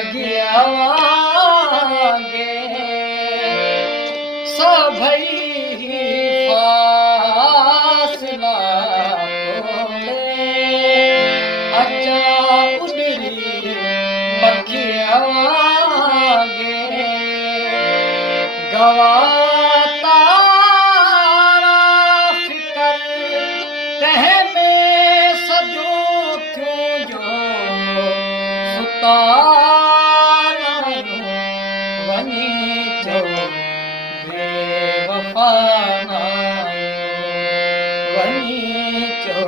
अॻियागे सभई फासला तोड़े अचा उॾरी पखियागे गवाता फिकर तंहिंमें सजो थियो जो सुतारायो वञी चओ बेवफा नायो वञी चओ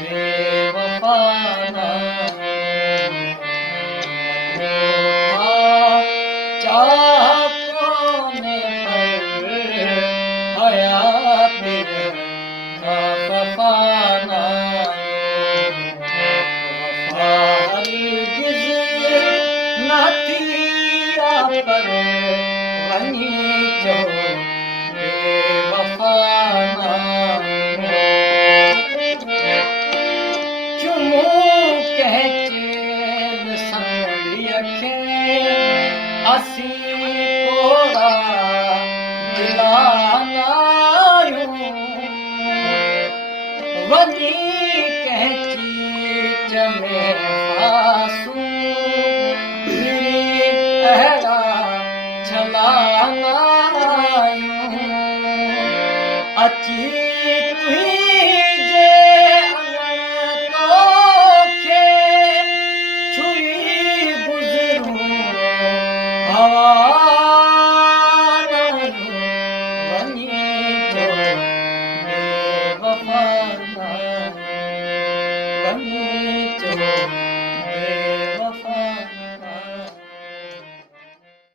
बेवफा नायो कोने पर हयात का वफा नायो वफा हरगिज़ न थी पर वञी चओ बेवफा नायो चुमो कंहिं चेल संगड़ीअ खे असीं कोड़ा दिलाना आहियूं वञी कंहिं चीज में फासूं अहिड़ा छलाना आहियूं अची तुंहिंजे अङण तोखे छुई गुज़रूं हवा वञी चओ बेवफा नायो वञी